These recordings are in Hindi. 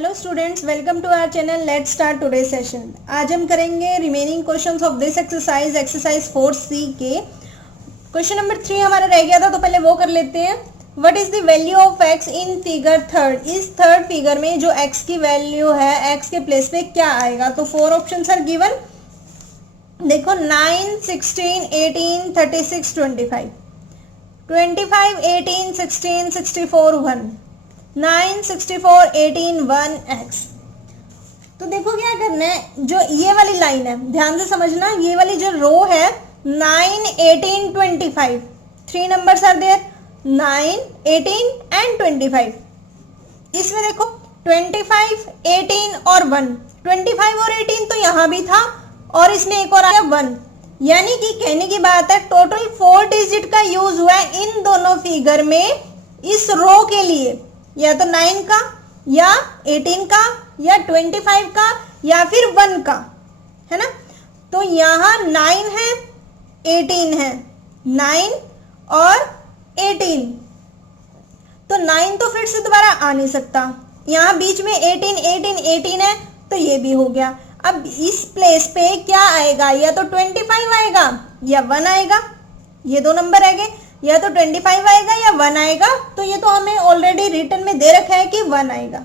Hello students, welcome to our channel. Let's start today session. आज हम करेंगे remaining questions of this exercise 4C के। क्वेश्चन नंबर 3 हमारा रह गया था, तो पहले वो कर लेते हैं। What is the value of x in figure third? इस थर्ड फिगर में जो x की वैल्यू है, x के प्लेस पे क्या आएगा? तो 4 ऑप्शंस आर गिवन। देखो 9, 16, 18, 36, 25, 18, 16, 64, 1, 9, 64, 18, 1 x। तो देखो क्या करना है, जो ये वाली लाइन है ध्यान से समझना, ये वाली जो रो है 9, 18, 25, 3 नंबर्स आर देयर, 9, 18 एंड 25। इसमें देखो 25, 18 और 1, 25 और 18 तो यहां भी था और इसमें एक और आया 1। यानी कि कहने की बात है टोटल 4 डिजिट का यूज हुआ है इन दोनों फिगर में, इस रो के लिए, या तो 9 का या 18 का या 25 का या फिर 1 का, है ना। तो यहां 9 है, 18 है, 9 और 18, तो 9 तो फिर से दोबारा आ नहीं सकता। यहां बीच में 18, 18, 18 है, तो ये भी हो गया। अब इस प्लेस पे क्या आएगा? या तो 25 आएगा या 1 आएगा, ये दो नंबर आएंगे। या तो 25 आएगा या 1 आएगा, तो ये तो हमें ऑलरेडी रिटर्न में दे रखा है कि 1 आएगा।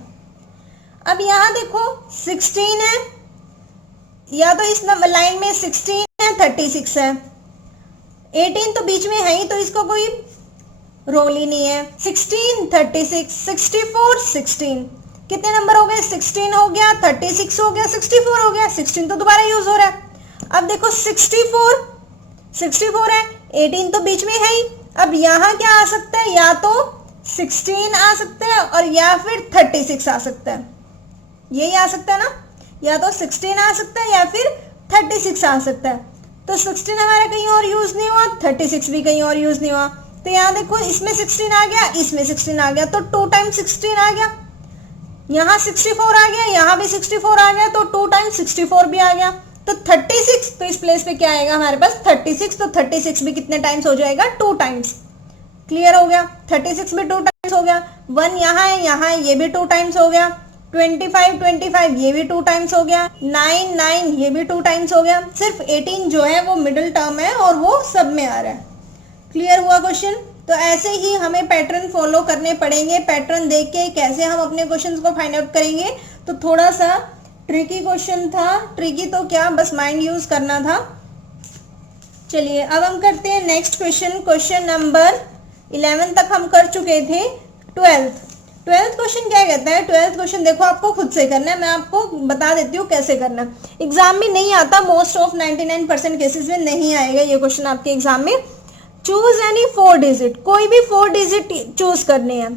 अब यहां देखो 16 है, या तो इस नंबर लाइन में 16 है, 36 है, 18 तो बीच में है ही, तो इसको कोई रोल ही नहीं है। 16, 36, 64, 16, कितने नंबर हो गए? 16 हो गया, 36 हो गया, 64 हो गया, 16 तो दोबारा यूज हो रहा है। अब देखो 64 है, 18 तो बीच में है ही। अब यहां क्या आ सकता है? या तो 16 आ सकता है और या फिर 36 आ सकता है, यही आ सकता है ना। या तो 16 आ सकता है या फिर 36 आ सकता है। तो 16 हमारा कहीं और यूज नहीं हुआ, 36 भी कहीं और यूज नहीं हुआ। तो यहाँ देखो इसमें 16 आ गया, इसमें 16 आ गया, तो 2 टाइम्स 16 आ गया। यहाँ 64 आ गया, यहाँ भी 64 आ गया, तो 2 टाइम्स 64 भी आ गया। तो 36, तो इस प्लेस पे क्या आएगा हमारे पास? 36। तो 36 भी कितने टाइम्स हो जाएगा? 2 टाइम्स। क्लियर हो गया? 36 भी 2 टाइम्स हो गया। 1 यहाँ है, ये भी 2 टाइम्स हो गया। 25, ये भी 2 टाइम्स हो गया। 9, ये भी 2 टाइम्स हो गया। सिर्फ 18 जो है वो मिडिल टर्म है और वो सब में आ रहा है। क्लियर हुआ क्वेश्चन? तो ऐसे ही हमें पैटर्न फॉलो करने पड़ेंगे। पैटर्न देख के कैसे हम अपने क्वेश्चंस को फाइंड आउट करेंगे। तो थोड़ा सा ट्रिकी क्वेश्चन था, ट्रिकी तो क्या, बस माइंड यूज करना था। चलिए अब हम करते हैं नेक्स्ट क्वेश्चन। क्वेश्चन नंबर 11 तक हम कर चुके थे। 12th क्वेश्चन क्या कहता है? 12th क्वेश्चन देखो आपको खुद से करना है, मैं आपको बता देती हूँ कैसे करना है। एग्जाम में नहीं आता, मोस्ट ऑफ 99% केसेस में नहीं आएगा ये क्वेश्चन आपके एग्जाम में। चूज एनी 4 डिजिट, कोई भी 4 डिजिट चूज करने हैं,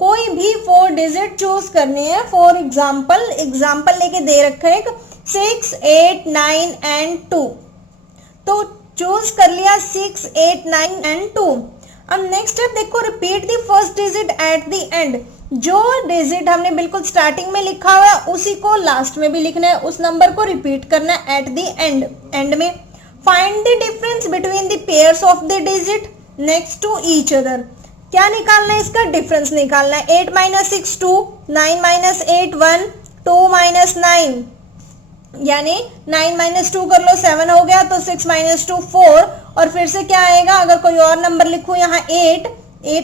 कोई भी 4 डिजिट चूज करने हैं। फॉर एग्जाम्पल लेके दे रखा है 6, 8, 9 एंड 2। तो चूज कर लिया 6, 8, 9 एंड 2। अब नेक्स्ट स्टेप देखो, repeat the first digit at the and. जो डिजिट हमने बिल्कुल स्टार्टिंग में लिखा हुआ है उसी को लास्ट में भी लिखना है, उस नंबर को रिपीट करना है एट द एंड में। Find the difference between the pairs of the digit next to each other. क्या निकालना है? इसका डिफरेंस निकालना है। 8 - 6 2, 9 - 8 1, 2 - 9, यानी 9 - 2 कर लो, 7 हो गया। तो 6 - 2 4, और फिर से क्या आएगा? अगर कोई और नंबर लिखूं यहाँ 8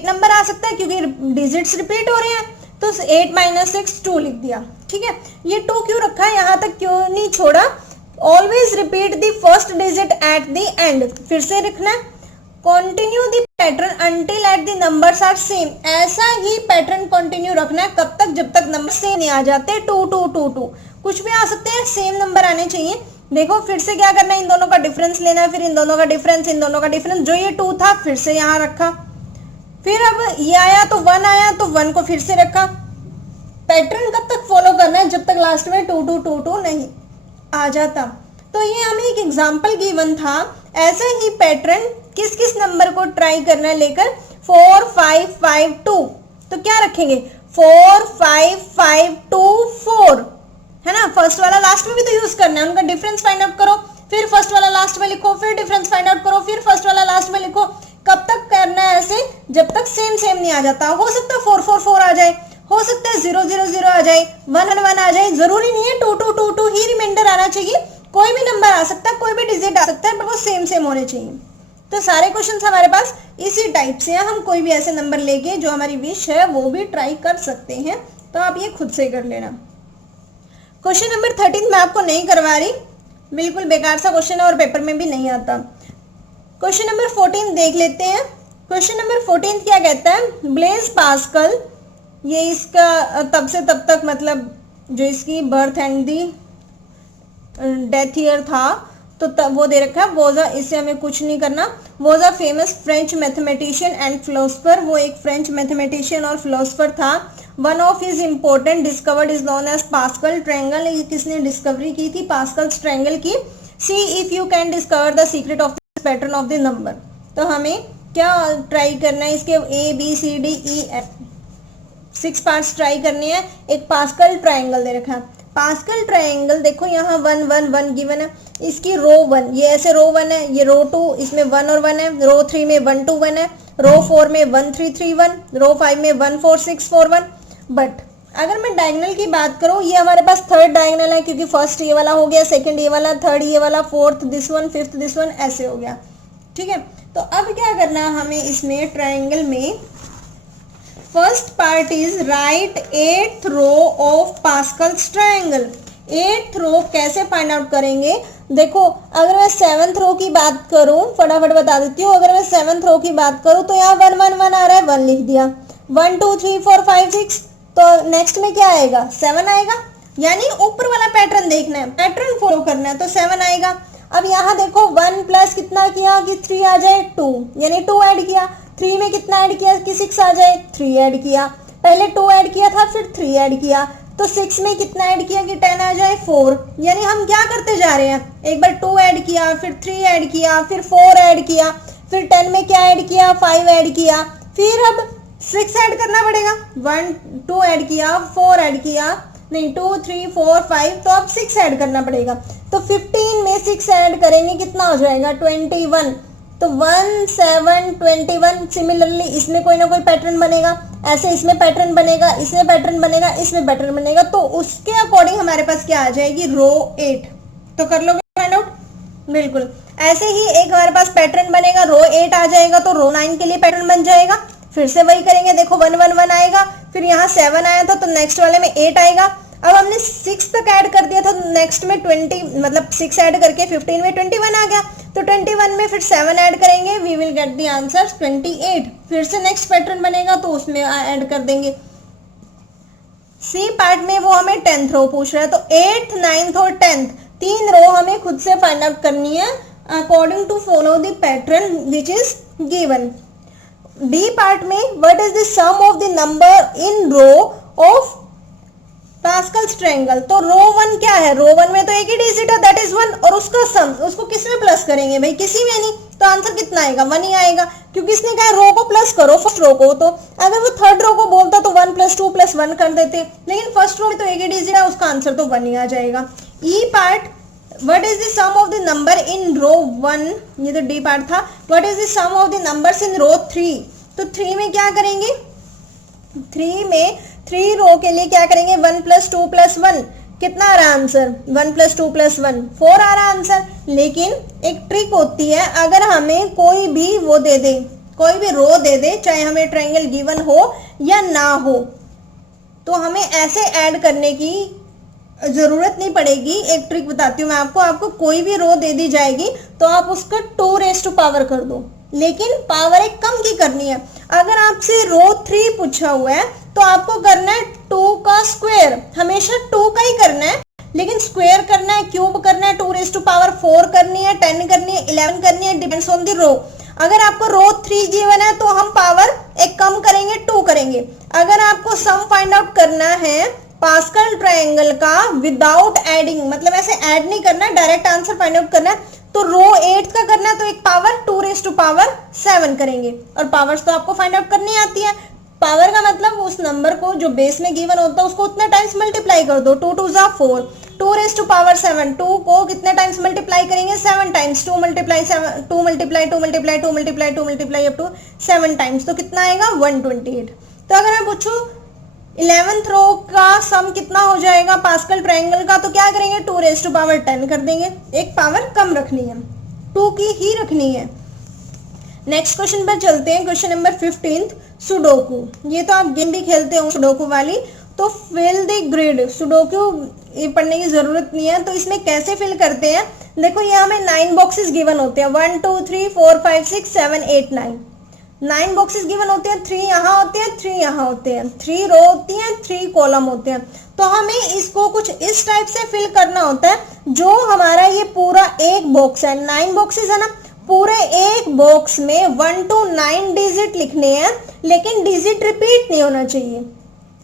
नंबर आ सकता है क्योंकि डिजिट्स रिपीट हो रहे हैं। तो 8 - 6 2 लिख दिया। ठीक है, ये 2 क्यों रखा है, यहाँ तक क्यों नहीं छोड़ा? Always repeat the first digit at the end. फिर से लिखना है continue the pattern until at the numbers are same. ऐसा ही पैटर्न कंटिन्यू रखना है, कब तक? जब तक नंबर सेम नहीं आ जाते। 2 2 2 2 कुछ भी आ सकते हैं, सेम नंबर आने चाहिए। देखो फिर से क्या करना है, इन दोनों का डिफरेंस लेना है, फिर इन दोनों का डिफरेंस, इन दोनों का डिफरेंस। जो ये 2 था फिर से यहाँ रखा, फिर अब ये आया तो 1 आया, तो 1 को फिर से रखा। पैटर्न कब तक फॉलो करना है? जब तक लास्ट में 2 2 2 2 नहीं आ जाता। तो ये हमें एक एग्जाम्पल गिवन था। ऐसे ही पैटर्न किस किस नंबर को ट्राई करना है लेकर? 4 5 5 2। तो क्या रखेंगे? 4 5 5 2 4, है ना। फर्स्ट वाला लास्ट में भी तो यूज करना है, उनका डिफरेंस फाइंड आउट करो, फिर फर्स्ट वाला लास्ट में लिखो, फिर डिफरेंस फाइंड आउट करो, फिर फर्स्ट वाला लास्ट में लिखो। कब तक करना है ऐसे? जब तक सेम नहीं आ जाता। हो सकता है 4 4 4 आ जाए, हो सकता है 0 0 0 आ जाए, 1 1 आ जाए, जरूरी नहीं है 2 2 2 2 ही रिमाइंडर आना चाहिए, कोई भी नंबर आ सकता है, कोई भी डिजिट आ सकता है, पर वो सेम सेम होने चाहिए। तो सारे क्वेश्चंस हमारे पास इसी टाइप से हैं, हम कोई भी ऐसे नंबर लेके जो हमारी विश है वो भी ट्राई कर सकते हैं, तो आप ये खुद से कर लेना। क्वेश्चन नंबर 13 मैं आपको नहीं करवा रही, बिल्कुल बेकार सा क्वेश्चन है और पेपर में भी नहीं आता। क्वेश्चन नंबर 14 देख लेते हैं। क्वेश्चन नंबर 14 क्या कहता है, ब्लेज पास्कल, ये इसका तब से तब तक मतलब जो इसकी birth and the death year था तो तब वो दे रखा है, वॉज अ, इससे हमें कुछ नहीं करना, was a famous French mathematician and philosopher, वो एक फ्रेंच मैथमेटिशियन और फिलोसफर था। One of his important discovered is known as Pascal triangle, किसने डिस्कवरी की थी, पास्कल्स ट्रायंगल की। See if you can discover the secret of the pattern of the number, तो हमें क्या ट्राई करना है, इसके A B C D E F 6 parts try करने हैं। एक पास्कल ट्रायंगल दे रखा है, पास्कल ट्रायंगल देखो यहाँ 1 1 1 गिवन है, इसकी रो 1 ये ऐसे रो 1 है, ये रो 2 इसमें 1 और 1 है, रो 3 में 1 2 1 है, रो 4 में 1 3 3 1, रो 5 में 1 4 6 4 1। बट अगर मैं डायगोनल की बात करूँ, ये हमारे पास थर्ड डायगोनल है, क्योंकि फर्स्ट ये वाला हो गया, सेकंड ये वाला, थर्ड ये वाला, fourth this one, fifth this one, ऐसे हो गया। ठीक है, तो अब क्या करना है हमें इसमें ट्रायंगल में, first part is right 8th row of Pascal's triangle. 8th row कैसे फाइंड आउट करेंगे, देखो अगर मैं 7th रो की बात करूं, फटाफट बता देती हूँ, अगर मैं 7th रो की बात करूं तो यहाँ 1 1 1 आ रहा है, 1 लिख दिया, 1 2 3 4 5 6, तो नेक्स्ट में क्या आएगा, 7 आएगा, यानी ऊपर वाला पैटर्न देखना है, पैटर्न फॉलो करना है, तो 7 आएगा। अब यहाँ देखो 1 प्लस कितना किया कि 3 आ जाए 2, यानी 2 ऐड किया, 3 में कितना ऐड किया कि 6 आ जाए, 3 ऐड किया, पहले 2 ऐड किया था फिर 3 ऐड किया, तो 6 में कितना ऐड किया कि 10 आ जाए 4, यानी हम क्या करते जा रहे हैं, एक बार 2 ऐड किया, फिर 3 ऐड किया, फिर 4 ऐड किया, फिर 10 में क्या ऐड किया, 5 ऐड किया, फिर अब 6 ऐड करना पड़ेगा, 1 2 ऐड किया, 4 ऐड किया, नहीं 2 3 4 5, तो अब 6 ऐड करना पड़ेगा, तो 15 में 6 ऐड करेंगे कितना हो जाएगा 21, तो 1 7 21। सिमिलरली इसमें कोई ना कोई पैटर्न बनेगा, ऐसे इसमें पैटर्न बनेगा, इसमें पैटर्न बनेगा, इसमें पैटर्न बनेगा, तो उसके अकॉर्डिंग हमारे पास क्या आ जाएगी, रो 8। तो कर लोगे फाइंड आउट, बिल्कुल ऐसे ही एक हमारे पास पैटर्न बनेगा, रो 8 आ जाएगा, तो रो 9 के लिए पैटर्न बन जाएगा, फिर से वही करेंगे, देखो 1 1 1 आएगा, फिर यहाँ 7 आया था तो नेक्स्ट वाले में 8 आएगा, अब हमने 6 तक ऐड कर दिया था, तो नेक्स्ट में 20 मतलब 6 ऐड करके 15 में 21 आ गया, तो 21 में फिर 7 ऐड करेंगे, we will get the answer 28, फिर से नेक्स्ट पैटर्न बनेगा तो उसमें ऐड कर देंगे। सी पार्ट में वो हमें 10th रो पूछ रहा है, तो 8th 9th और 10th 3 रो हमें खुद से फाइंड आउट करनी है according to follow the pattern which is given. D part में what is the sum of the number in row of Pascal's triangle, तो रो 1 क्या है, रो 1 में तो एक ही डिजिट है दैट इज 1, और उसका सम उसको किस में प्लस करेंगे भाई, किसी में नहीं, तो आंसर कितना आएगा 1 ही आएगा, क्योंकि इसने कहा रो को प्लस करो फर्स्ट रो को, तो अगर वो थर्ड रो को बोलता तो 1 + 2 + 1 कर देते, लेकिन फर्स्ट रो में तो एक ही डिजिट है, उसका आंसर तो 1 ही आ जाएगा। E part what is the sum of the number in row 1, ये तो डी पार्ट था, what is the sum of the numbers in row 3, तो 3 में क्या करेंगे, 3 रो के लिए क्या करेंगे, 1 + 2 + 1, कितना आ रहा आंसर, 1 + 2 + 1 4 आ रहा आंसर। लेकिन एक ट्रिक होती है, अगर हमें कोई भी वो दे दे, कोई भी रो दे दे, चाहे हमें ट्रायंगल गिवन हो या ना हो, तो हमें ऐसे ऐड करने की जरूरत नहीं पड़ेगी। एक ट्रिक बताती हूँ मैं आपको कोई भी रो दे दी जाएगी तो आप उसका 2 रेज़ टू पावर कर दो, लेकिन पावर एक कम की करनी है। अगर आपसे रो 3 पूछा हुआ है तो आपको करना है 2 का स्क्वायर, हमेशा 2 का ही करना है, लेकिन स्क्वायर करना है, क्यूब करना है, 2 रेज़ टू पावर 4 करनी है, 10 करनी है, 11 करनी है, डिपेंड्स ऑन द रो। अगर आपको रो 3 गिवन है तो हम पावर एक कम करेंगे, 2 करेंगे। अगर आपको सम फाइंड आउट करना है पास्कल ट्रायंगल का विदाउट एडिंग, मतलब ऐसे ऐड नहीं करना, डायरेक्ट आंसर फाइंड आउट करना है, तो रो 8 का करना है तो एक पावर 2 रेज़ टू पावर 7 करेंगे। और पावर्स तो आपको फाइंड आउट करनी आती है। पावर का मतलब उस नंबर को जो बेस में गिवन होता है उसको उतने टाइम्स मल्टीप्लाई कर दो, 2 2 ज़ा 4, 2 रेज़ टू पावर 7, 2 को कितने टाइम्स मल्टीप्लाई करेंगे, 7 times, 2 multiply 7, 2 multiply 2 multiply 2 multiply 2 multiply up to 7 times, तो कितना आएगा 128। तो अगर मैं पूछूं 11th रो का सम कितना हो जाएगा पास्कल ट्रायंगल का, तो क्या करेंगे 2⁻10 कर देंगे, एक पावर कम रखनी है, 2 की ही रखनी है। नेक्स्ट क्वेश्चन पर चलते हैं, क्वेश्चन नंबर 15 सुडोकू। ये तो आप गेम भी खेलते हो सुडोकू वाली, तो फिल द ग्रिड। सुडोकू ये पढ़ने की जरूरत नहीं है, तो इसमें कैसे फिल करते हैं, देखो ये हमें 9 बॉक्सेस गिवन होते हैं, 1 2 3 4 5 6 7 8 9, 9 बॉक्सेस गिवन होते हैं, 3 यहाँ होते हैं, 3 यहाँ होते हैं, 3 रो होती हैं, 3 कॉलम होते हैं। तो हमें इसको कुछ इस टाइप से फिल करना होता है, जो हमारा ये पूरा एक बॉक्स है, 9 बॉक्सेस है ना, पूरे एक बॉक्स में 1 to 9 डिजिट लिखने हैं, लेकिन डिजिट रिपीट नहीं होना चाहिए,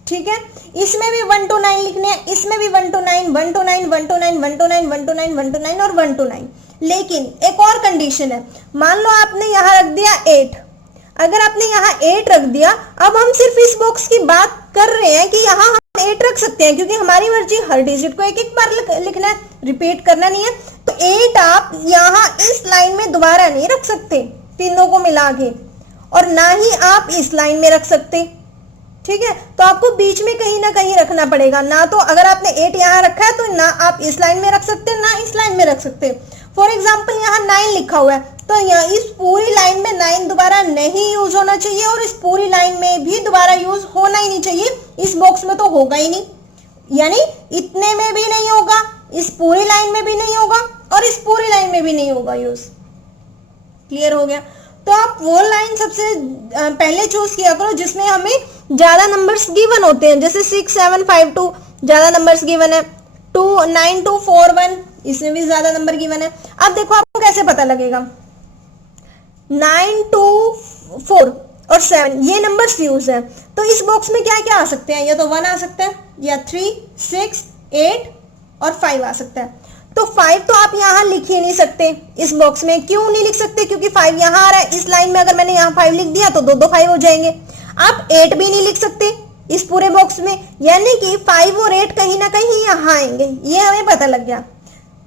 ठीक है। इसमें भी 1 to 9 लिखने हैं, इसमें भी 1 to 9 1 to 9 1 to 9 1 to 9 1 to 9 1 to 9 और 1 to 9। लेकिन एक और कंडीशन है, मान लो आपने यहाँ रख दिया 8, अगर आपने यहाँ 8 रख दिया, अब हम सिर्फ इस बॉक्स की बात कर रहे हैं कि यहाँ हम 8 रख सकते हैं, क्योंकि हमारी मर्जी हर डिजिट को एक एक बार लिखना है, रिपीट करना नहीं है। तो 8 आप यहाँ इस लाइन में दोबारा नहीं रख सकते तीनों को मिला के, और ना ही आप इस लाइन में रख सकते, ठीक है। तो आपको बीच में कहीं ना कहीं रखना पड़ेगा, ना तो अगर आपने 8 यहाँ रखा है तो ना आप इस लाइन में रख सकते, ना इस लाइन में रख सकते। फॉर एग्जाम्पल यहाँ 9 लिखा हुआ है, तो यहाँ इस पूरी लाइन में 9 दोबारा नहीं यूज होना चाहिए, और इस पूरी लाइन में भी दोबारा यूज होना ही नहीं चाहिए, इस बॉक्स में तो होगा ही नहीं, यानी इतने में भी नहीं होगा, इस पूरी लाइन में भी नहीं होगा, और इस पूरी लाइन में भी नहीं होगा यूज। क्लियर हो गया। तो आप वो लाइन सबसे पहले चूज किया करो जिसमें हमें ज्यादा नंबर्स गिवन होते हैं, जैसे 6 7 5 2 ज्यादा नंबर्स गिवन है, 2 9 2 4 1 इसमें भी ज्यादा नंबर गिवन है। अब देखो आपको कैसे पता लगेगा, 9 2 4 और 7 ये नंबर्स यूज है, तो इस बॉक्स में क्या क्या आ सकते हैं, या तो 1 आ सकता है, या 3 6 8 और 5 आ सकता है। तो 5 तो आप यहाँ लिख ही नहीं सकते इस बॉक्स में, क्यों नहीं लिख सकते, क्योंकि 5 यहाँ आ रहा है, इस लाइन में अगर मैंने यहाँ 5 लिख दिया तो 2 2 5 हो जाएंगे। आप 8 भी नहीं लिख सकते इस पूरे बॉक्स में, यानी कि 5 और 8 कहीं ना कहीं यहाँ आएंगे, ये हमें पता लग गया।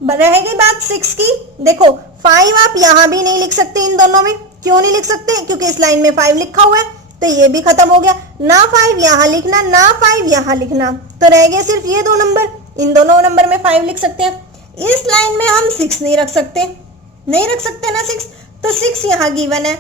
रह गई बात 6 की, देखो 5 आप यहाँ भी नहीं लिख सकते इन दोनों में, क्यों नहीं लिख सकते, क्योंकि इस लाइन में 5 लिखा हुआ है, तो ये भी खत्म हो गया, ना 5 यहाँ लिखना ना 5 यहाँ लिखना, तो रह गया सिर्फ ये 2 नंबर, इन दोनों नंबर में 5 लिख सकते हैं। इस लाइन में हम 6 नहीं रख सकते, नहीं रख सकते ना 6, तो 6 यहाँ गिवन है।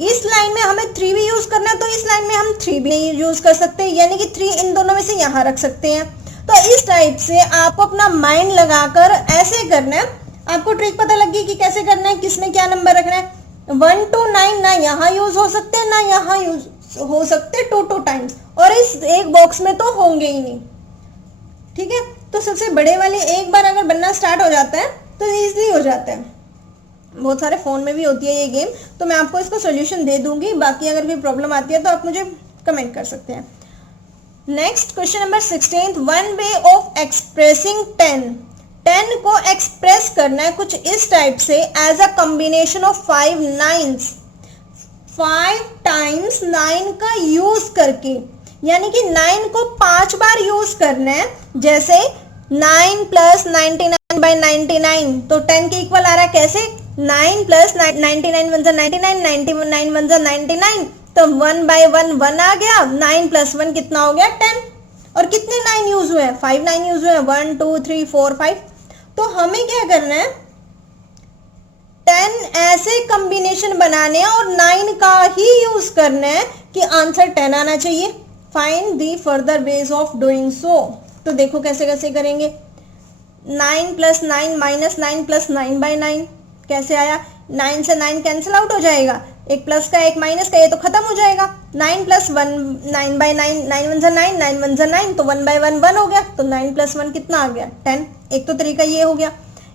इस लाइन में हमें 3 भी यूज करना है, तो इस लाइन में हम 3 भी नहीं यूज कर सकते, यानी कि 3 इन दोनों में से यहाँ रख सकते हैं। तो इस टाइप से आपको अपना माइंड लगाकर ऐसे करना है, आपको ट्रिक पता लगी कि कैसे करना है, किसमें क्या नंबर रखना है। 1 to 9 ना यहाँ यूज हो सकते ना यहाँ यूज हो सकते 2 टाइम्स, और इस एक बॉक्स में तो होंगे ही नहीं, ठीक है। तो सबसे बड़े वाले एक बार अगर बनना स्टार्ट हो जाता है तो इजीली हो जाता है। बहुत सारे फोन में भी होती है ये गेम, तो मैं आपको इसका सॉल्यूशन दे दूंगी, बाकी अगर कोई प्रॉब्लम आती है तो आप मुझे कमेंट कर सकते हैं। Next question number 16, one way of expressing 10 को एक्सप्रेस करना है कुछ इस टाइप से, as a combination of 5 9s, 5 times 9 का यूज करके, यानी कि 9 को 5 बार यूज करना है। जैसे 9 प्लस 99 बाई 99, तो 10 के इक्वल आ रहा है, कैसे 9 प्लस 99 वन जा 99, 99 वन जा 99, तो 1 बाय 1 1 आ गया, 9 प्लस 1 कितना हो गया 10, और कितने 9 यूज हुए हैं, 5 9 यूज हुए हैं, 1 2 3 4 5। तो हमें क्या करना है, 10 ऐसे कॉम्बिनेशन बनाने हैं और 9 का ही यूज करना है कि आंसर 10 आना चाहिए। Find the further ways of doing so, तो देखो कैसे कैसे करेंगे। 9 प्लस 9 माइनस 9 प्लस 9 बाई 9 कैसे आया, 9 से 9 कैंसिल आउट हो जाएगा, एक प्लस का एक माइनस का, ये तो खत्म हो जाएगा। 9 प्लस 1 9 बाई 9, 9 वन जा 9, 9 वन जा 9, तो 1 बाई 1 1 हो गया, तो 9 प्लस 1 कितना आ गया 10। एक तो तरीका ये हो गया।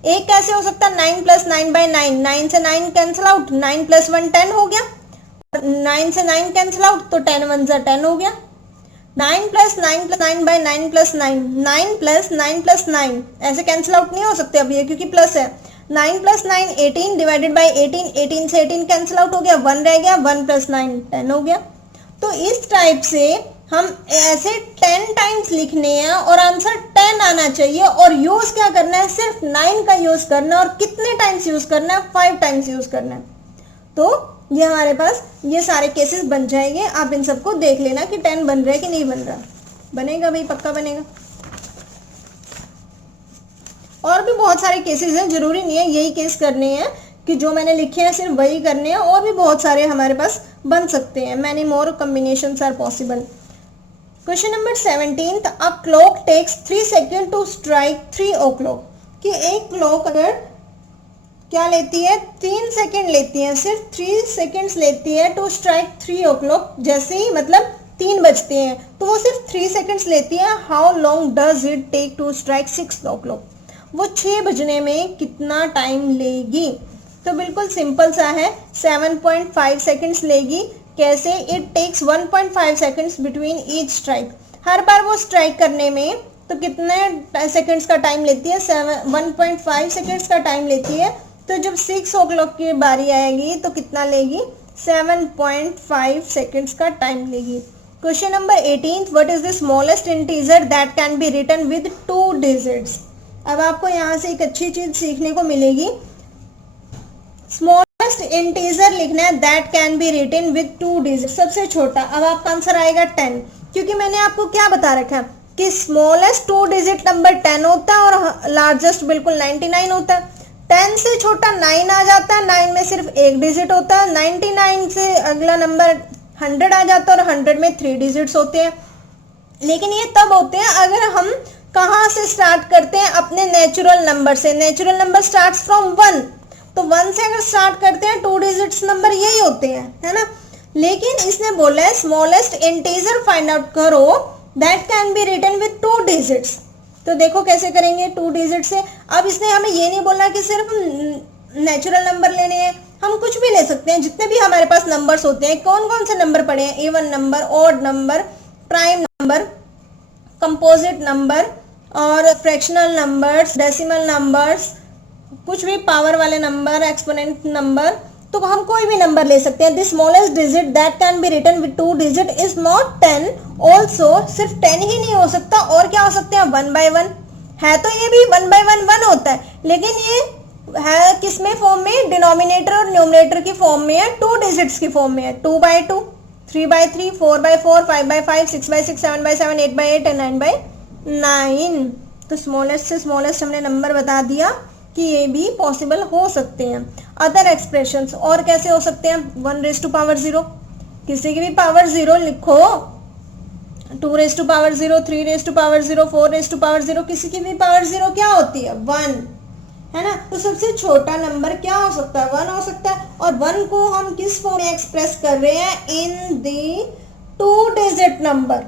एक कैसे हो सकता है, 9 प्लस 9 बाई 9, 9 से 9 कैंसिल आउट, 9 प्लस 1 10 हो गया, 9 से 9 कैंसिल आउट, तो 10 वन जा 10 हो गया। 9 plus 9 by 9 plus 9, 9 plus 9 plus 9 ऐसे कैंसिल आउट नहीं हो सकते अब ये, क्योंकि प्लस है। 9 प्लस 9 18 डिवाइडेड बाई 18, 18 से 18 कैंसिल आउट हो गया, 1 रह गया, 1 प्लस 9 10 हो गया। तो इस टाइप से हम ऐसे 10 टाइम्स लिखने हैं और आंसर 10 आना चाहिए, और यूज क्या करना है, सिर्फ 9 का यूज करना है, और कितने टाइम्स यूज करना है, 5 टाइम्स यूज करना है। तो ये हमारे पास ये सारे केसेस बन जाएंगे, आप इन सबको देख लेना कि 10 बन रहा है कि नहीं बन रहा। बनेगा भाई, पक्का बनेगा। और भी बहुत सारे केसेस हैं, जरूरी नहीं है यही केस करने हैं कि जो मैंने लिखे हैं सिर्फ वही करने हैं, और भी बहुत सारे हमारे पास बन सकते हैं। Many more combinations are possible. Question number 17, a clock takes 3 second to strike 3 o'clock। कि एक क्लॉक अगर क्या लेती है, 3 सेकेंड लेती है, सिर्फ 3 सेकेंड्स लेती है टू स्ट्राइक 3 o'clock, जैसे ही मतलब 3 बजते हैं तो वो सिर्फ 3 सेकेंड्स लेती है। How long does it take to strike 6 o'clock। वो 6 बजने में कितना टाइम लेगी? तो बिल्कुल सिंपल सा है, 7.5 सेकेंड्स लेगी। कैसे? It takes 1.5 seconds between each strike. हर बार वो स्ट्राइक करने में तो कितने सेकेंड्स का टाइम लेती है? 1.5 सेकेंड्स का टाइम लेती है। तो जब 6 o'clock की बारी आएगी तो कितना लेगी? 7.5 सेकेंड्स का टाइम लेगी। Question number 18, what is the smallest integer that can be written with 2 digits. अब आपको यहाँ से एक अच्छी चीज सीखने को मिलेगी। स्मॉलेस्ट इंटीजर लिखना है that can be written with 2 digits, सबसे छोटा। अब आपका आंसर आएगा 10, क्योंकि मैंने आपको क्या बता रखा है कि स्मॉलेस्ट 2 डिजिट नंबर 10 होता है और लार्जेस्ट बिल्कुल 99 होता है। 10 से छोटा 9 आ जाता है, 9 में सिर्फ एक डिजिट होता है। 99 से अगला नंबर 100 आ जाता है और 100 में 3 डिजिट्स होते हैं। लेकिन ये तब होते हैं अगर हम कहाँ से स्टार्ट करते हैं? अपने नेचुरल नंबर से। नेचुरल नंबर स्टार्ट फ्रॉम 1, तो 1 से अगर स्टार्ट करते हैं 2 डिजिट्स नंबर यही होते हैं, है ना। लेकिन इसने बोला है स्मॉलेस्ट इंटीजर फाइंड आउट करो that can be written with 2 digits. तो देखो कैसे करेंगे 2 डिजिट से। अब इसने हमें ये नहीं बोला कि सिर्फ नेचुरल नंबर लेने हैं, हम कुछ भी ले सकते हैं। जितने भी हमारे पास नंबर्स होते हैं, कौन कौन से नंबर पड़े हैं? Even number, odd number, prime number, composite number और फ्रैक्शनल नंबर्स, डेसिमल नंबर्स, कुछ भी पावर वाले नंबर, एक्सपोनेंट नंबर, तो हम कोई भी नंबर ले सकते हैं। The smallest digit that can be written with 2 digit is not 10 also. सिर्फ 10 ही नहीं हो सकता, और क्या हो सकते हैं? 1 by 1 है, तो ये भी 1 by 1 1 होता है, लेकिन ये है किसमें फॉर्म में? डिनोमिनेटर और न्यूमरेटर की फॉर्म में है, 2 डिजिट्स की फॉर्म में है। 2 by 2, 3 by 3, 4 by 4, 5 by 5, 6 by 6, 7 by 7, 8 by 8 and 9 by 9। तो स्मॉलेस्ट से स्मॉलेस्ट हमने नंबर बता दिया कि ये भी पॉसिबल हो सकते हैं। अदर एक्सप्रेशंस और कैसे हो सकते हैं? 1 raised to power 0, किसी की भी पावर 0 लिखो। 2 raised to power 0, 3 raised to power 0, 4 raised to power 0, किसी की भी पावर 0 क्या होती है? 1, है ना। तो सबसे छोटा नंबर क्या हो सकता है? 1 हो सकता है। और 1 को हम किस फॉर्म में एक्सप्रेस कर रहे हैं? इन दी 2 डिजिट नंबर।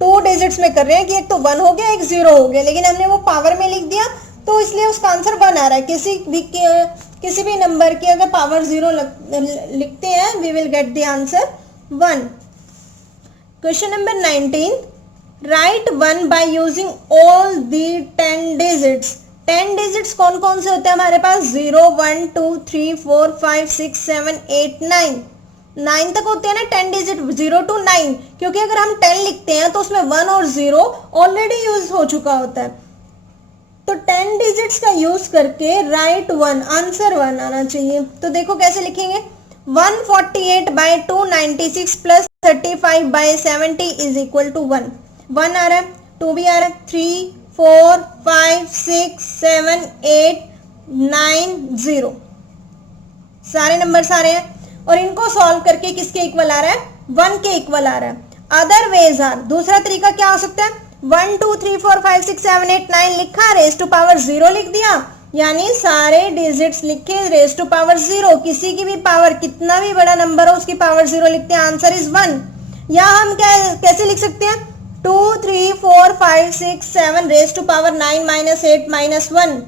2 डिजिट्स में कर रहे हैं कि एक तो 1 हो गया, एक 0 हो गया, लेकिन हमने वो पावर में लिख दिया तो इसलिए उसका आंसर 1 आ रहा है। किसी भी नंबर की अगर पावर 0 लिखते हैं, we will get the answer 1। Question number 19, write 1 by using all the 10 digits. 10 digits कौन कौन से होते हैं हमारे पास? 0, 1, 2, 3, 4, 5, 6, 7, 8, 9। 9 तक होते हैं ना 10 डिजिट, 0 to 9, क्योंकि अगर हम 10 लिखते हैं तो उसमें 1 और 0 ऑलरेडी यूज हो चुका होता है। तो 10 डिजिट्स का यूज करके राइट 1, आंसर 1 आना चाहिए। तो देखो कैसे लिखेंगे? 148 by 296 plus 35 by 70 is equal to 1। 1 आ रहा है, 2 भी आ रहा है, 3, 4, 5, 6, 7, 8, 9, 0, सारे नंबर्स आ रहे हैं और इनको सॉल्व करके किसके इक्वल आ रहा है? 1 के इक्वल आ रहा है। अदर वेज आर, दूसरा तरीका क्या हो सकता है? 1, 2, 3, 4, 5, 6, 7, 8, 9 लिखा, रेज टू पावर 0 लिख दिया, यानी सारे डिजिट्स लिखे रेज टू पावर 0। किसी की भी पावर, कितना भी बड़ा नंबर हो उसकी पावर 0 लिखते हैं, आंसर इज 1। या हम कैसे लिख सकते हैं? 2, 3, 4, 5, 6, 7 raise to power 9 minus 8 minus 1,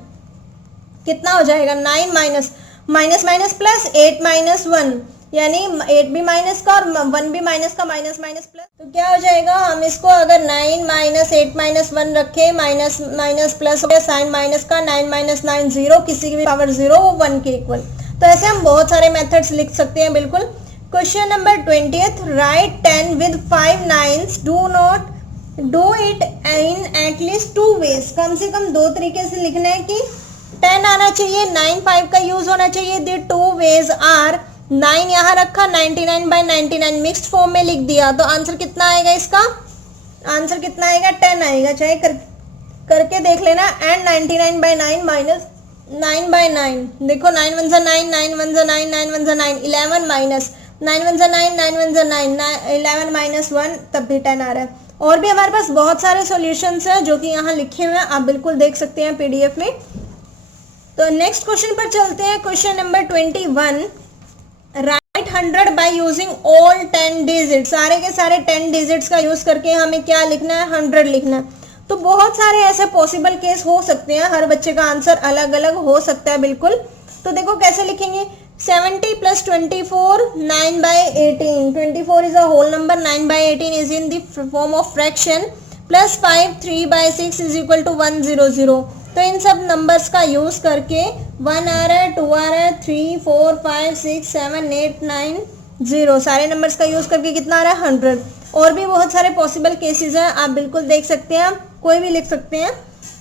कितना हो जाएगा? 9 minus minus minus plus 8 minus 1, यानी 8 भी माइनस का और 1 भी माइनस का, माइनस माइनस प्लस, तो क्या हो जाएगा? हम इसको अगर 9 माइनस 8 माइनस 1 रखे, माइनस माइनस प्लस हो गया, साइन माइनस का, 9 माइनस 9 0, किसी की भी पावर 0 वो 1 के इक्वल। तो ऐसे हम बहुत सारे मेथड्स लिख सकते हैं बिल्कुल। Question number 20, write 10 with 5 9s, do not do it in at least 2 ways. कम से कम 2 तरीके से लिखना है कि 10 आना चाहिए, 9 5 का यूज होना चाहिए। द 2 वेज आर, 9 यहाँ रखा, 99 by 99 मिक्स्ड फॉर्म में लिख दिया, तो आंसर कितना आएगा इसका? आंसर कितना आएगा 10 आएगा, चाहे करके देख लेना। एंड 99/9 माइनस 9/9, देखो 9 1 9, 9 1 9, 9 1 9, 11 माइनस 9 1 9, 9 1 9, 11 माइनस 1, तब भी 10 आ रहा है। और भी हमारे पास बहुत सारे सॉल्यूशंस हैं जो कि यहाँ लिखे हुए हैं, आप बिल्कुल देख सकते हैं पीडीएफ में। तो नेक्स्ट क्वेश्चन पर चलते हैं। Question number 21, right 100 bye using all 10 digit. सारे के सारे 10 डिजिट्स का यूज करके हमें क्या लिखना है, 100 लिखना है। तो बहुत सारे ऐसे पॉसिबल केस हो सकते हैं, हर बच्चे का आंसर अलग अलग हो सकता है बिल्कुल। तो देखो कैसे लिखेंगे, 70 + 24 9/18, 24 is a whole number, 9/18 is in the form of fraction, plus 5 3/6 is equal to 100। तो इन सब नंबर्स का यूज करके 1 आ रहा है, 2 आ रहा है, 3 4 5 6 7 8 9 0, सारे नंबर्स का यूज करके कितना आ रहा है 100। और भी बहुत सारे पॉसिबल केसेस हैं, आप बिल्कुल देख सकते हैं, कोई भी लिख सकते हैं,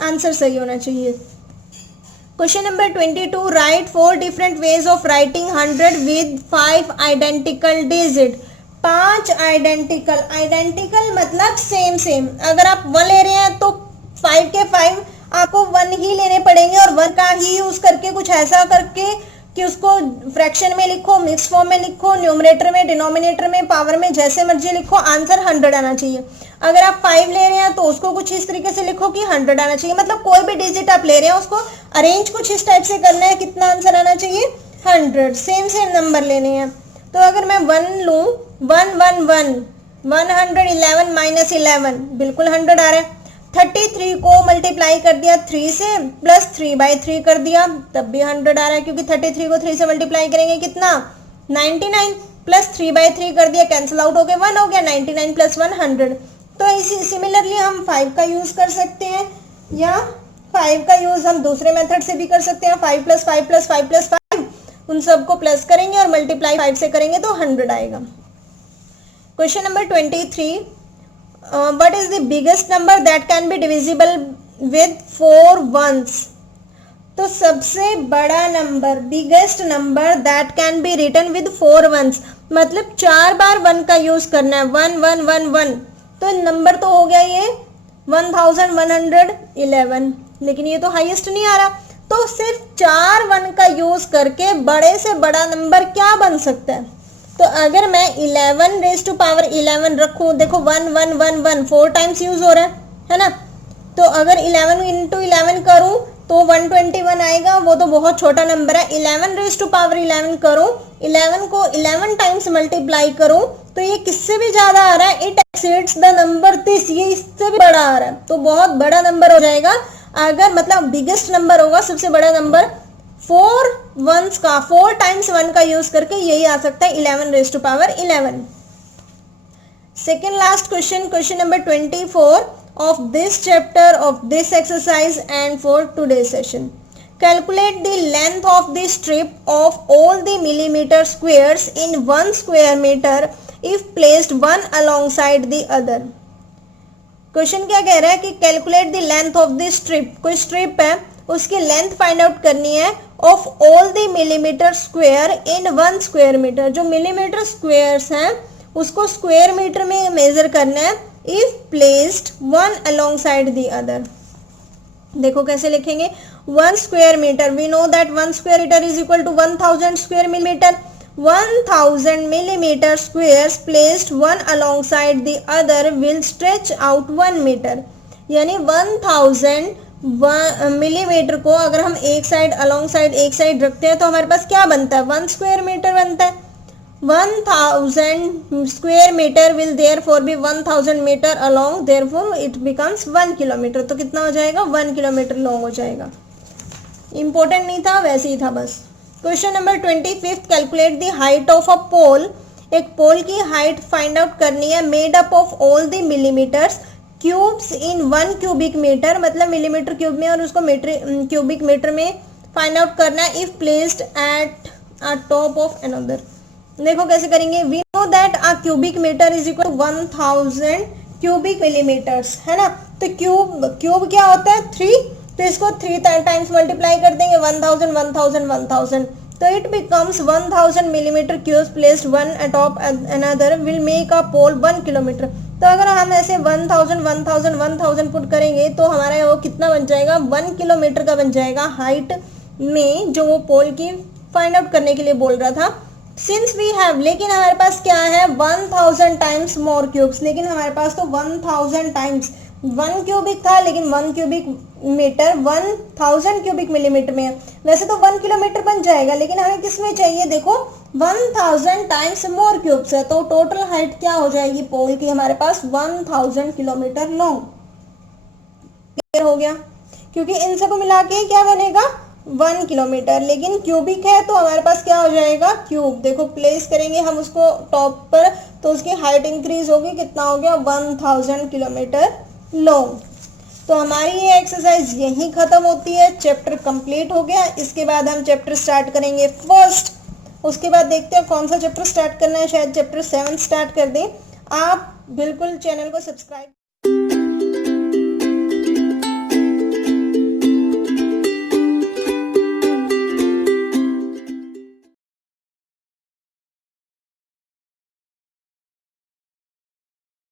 आंसर सही होना चाहिए। Question number 22, right 4 different ways of writing 100 with 5 identical digit. 5 identical मतलब सेम। अगर आप 1 ले रहे हैं तो 5 के 5 आपको 1 ही लेने पड़ेंगे, और 1 का ही यूज करके कुछ ऐसा करके कि उसको फ्रैक्शन में लिखो, मिक्स फॉर्म में लिखो, न्यूमरेटर में, डिनोमिनेटर में, पावर में, जैसे मर्जी लिखो, आंसर 100 आना चाहिए। अगर आप 5 ले रहे हैं तो उसको कुछ इस तरीके से लिखो कि 100 आना चाहिए। मतलब कोई भी डिजिट आप ले रहे हैं उसको अरेंज कुछ इस टाइप से करना है, कितना आंसर आना चाहिए 100। सेम नंबर लेने हैं। तो अगर मैं 1 लूँ, 1 1 1, 111 माइनस 11, बिल्कुल 100 आ रहा है। 33 को मल्टीप्लाई कर दिया 3 से, प्लस 3/3 कर दिया, तब भी 100 आ रहा है, क्योंकि 33 को 3 से मल्टीप्लाई करेंगे कितना 99, प्लस 3/3 कर दिया, कैंसिल आउट हो गया, 1 हो गया, 99 + 1 100। तो इसी सिमिलरली हम 5 का यूज कर सकते हैं, या 5 का यूज हम दूसरे मेथड से भी कर सकते हैं। 5 + 5 + 5 + 5, उन सबको प्लस करेंगे और मल्टीप्लाई 5 से करेंगे तो 100 आएगा। Question number 23, what is the biggest number that can be divisible with 4 ones? तो सबसे बड़ा नंबर, biggest number that can be written with 4 ones, मतलब 4 बार 1 का यूज करना है, 1 1 1 1। तो नंबर तो हो गया ये 1111, लेकिन ये तो हाईएस्ट नहीं आ रहा। तो सिर्फ 4 1 का यूज करके बड़े से बड़ा नंबर क्या बन सकता है? तो अगर मैं 11^11 रखूं, देखो 1 1 1 1 4 टाइम्स यूज हो रहा है ना। तो अगर 11 × 11 करूं तो 121 आएगा, वो तो बहुत छोटा नंबर है। 11^11 करूं, 11 को 11 टाइम्स मल्टीप्लाई करूं तो ये किससे भी ज्यादा आ रहा है, इट एक्सीड्स द नंबर 30, ये इससे भी बड़ा आ रहा है, तो बहुत बड़ा नंबर हो जाएगा। अगर मतलब बिगेस्ट नंबर होगा, सबसे बड़ा नंबर 4 ones का 4 टाइम्स 1 का यूज करके यही आ सकता है 11^11। Second last question, question number 24 of this chapter of this exercise and for today's session. Calculate the length of the strip of all the millimeter squares in 1 square meter if placed one alongside the other. Question क्या कह रहा है कि calculate the length of the strip, कोई स्ट्रिप है उसकी लेंथ फाइंड आउट करनी है of all the millimetre square in 1 square metre. जो मिलीमीटर स्क्वायर्स हैं उसको स्क्वायर मीटर में मेजर करना है if placed one alongside the other. देखो कैसे लिखेंगे, 1 square metre, we know that 1 square metre is equal to 1000 square millimetre. 1000 millimeter squares placed one alongside the other will stretch out 1 meter। यानी 1000 मिलीमीटर को अगर हम एक साइड अलॉन्ग साइड एक साइड रखते हैं तो हमारे पास क्या बनता है, 1 स्क्वायर मीटर बनता है। 1000 square metre will therefore be 1000 metre along, therefore it becomes 1 kilometre. तो कितना हो जाएगा, 1 किलोमीटर लॉन्ग हो जाएगा। इंपॉर्टेंट नहीं था, वैसे ही था बस। Question number 25, calculate the height of a pole. एक पोल की हाइट फाइंड आउट करनी है, made up of all the millimetres cubes in 1 cubic metre, मतलब मिलीमीटर क्यूब में और उसको मीटर क्यूबिक मीटर में फाइंड आउट करना है if placed at a top of another. देखो कैसे करेंगे, we know that a cubic metre is equal to 1000 cubic millimetres, है ना। तो क्यूब क्या होता है 3, तो इसको 3 टाइम्स मल्टीप्लाई कर देंगे, 1000 1000 1000, तो it becomes 1000 millimetre cubes placed one atop another will make a pole 1 kilometre. तो अगर हम ऐसे 1000 1000 1000 पुट करेंगे तो हमारा वो कितना बन जाएगा, 1 किलोमीटर का बन जाएगा हाइट में, जो वो पोल की फाइंड आउट करने के लिए बोल रहा था। सिंस वी हैव, लेकिन हमारे पास क्या है, 1000 टाइम्स मोर क्यूब्स, लेकिन हमारे पास तो 1000 टाइम्स 1 क्यूबिक था, लेकिन 1 क्यूबिक मीटर 1000 क्यूबिक मिलीमीटर में है। वैसे तो 1 किलोमीटर बन जाएगा, लेकिन हमें किस में चाहिए, देखो 1000 टाइम्स मोर क्यूब्स है, तो टोटल हाइट क्या हो जाएगी पोल की हमारे पास, 1000 किलोमीटर लॉन्ग। क्लियर हो गया, क्योंकि इन सबको मिला के क्या बनेगा, 1 किलोमीटर, लेकिन क्यूबिक है तो हमारे पास क्या हो जाएगा, क्यूब। देखो प्लेस करेंगे हम उसको टॉप पर, तो उसकी हाइट इंक्रीज होगी, कितना हो गया, 1000 किलोमीटर लॉन्ग। तो हमारी ये एक्सरसाइज यहीं खत्म होती है, चैप्टर कंप्लीट हो गया। इसके बाद हम चैप्टर स्टार्ट करेंगे फर्स्ट, उसके बाद देखते हैं कौन सा चैप्टर स्टार्ट करना है, शायद चैप्टर 7 स्टार्ट कर दें। आप बिल्कुल चैनल को सब्सक्राइब